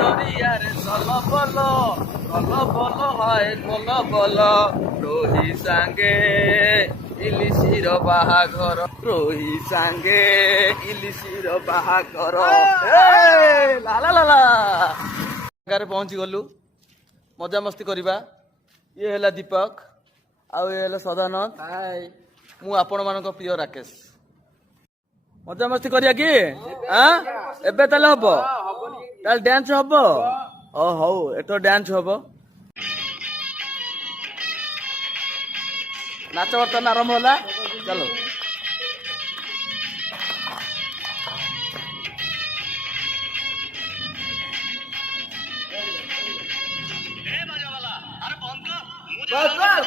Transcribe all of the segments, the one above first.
দরিয়ারে চল বলো হায় বলো রহি সাঙ্গে ইলিশির বাহাঘর রহি সাঙ্গে ইলিশির বাহাঘর লালা ଲାଲା ଜାଗାରେ ପହଞ୍ଚି ଗଲୁ ମଜାମସ୍ତି କରିବା। ଇଏ ହେଲା ଦୀପକ ଆଉ ଇଏ ହେଲା ସଦାନନ୍ଦ ମୁଁ ଆପଣମାନଙ୍କ ପ୍ରିୟ ରାକେଶ। ମଜାମସ୍ତି କରିବା କି ଏବେ ତାହେଲେ ହବ ତାହେଲେ ଡ୍ୟାନ୍ସ ହବ ହଉ ଏତ ଡ୍ୟାନ୍ସ ହବ। ନାଚ ବର୍ତ୍ତମାନ ଆରମ୍ଭ ହେଲା ଚାଲ। बस बस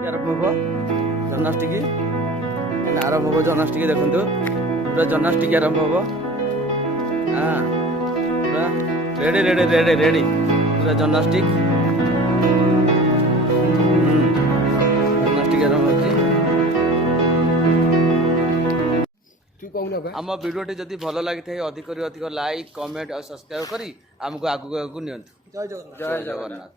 आरंभ हम जन्नाष्टिक आरंभ हम जन्नाष्टिक देखु पूरा जन्नाष्टिक आरंभ हम पूरा रेडी रेडी रेडी रेडी पूरा जन्नाष्टिक जन्नाष्टिक आरंभ हो आम भिडियोटी जदि भल लगी अधिक अधिक लाइक कमेंट और सब्सक्राइब करी आमको आगू आगू नि जय जगन्नाथ।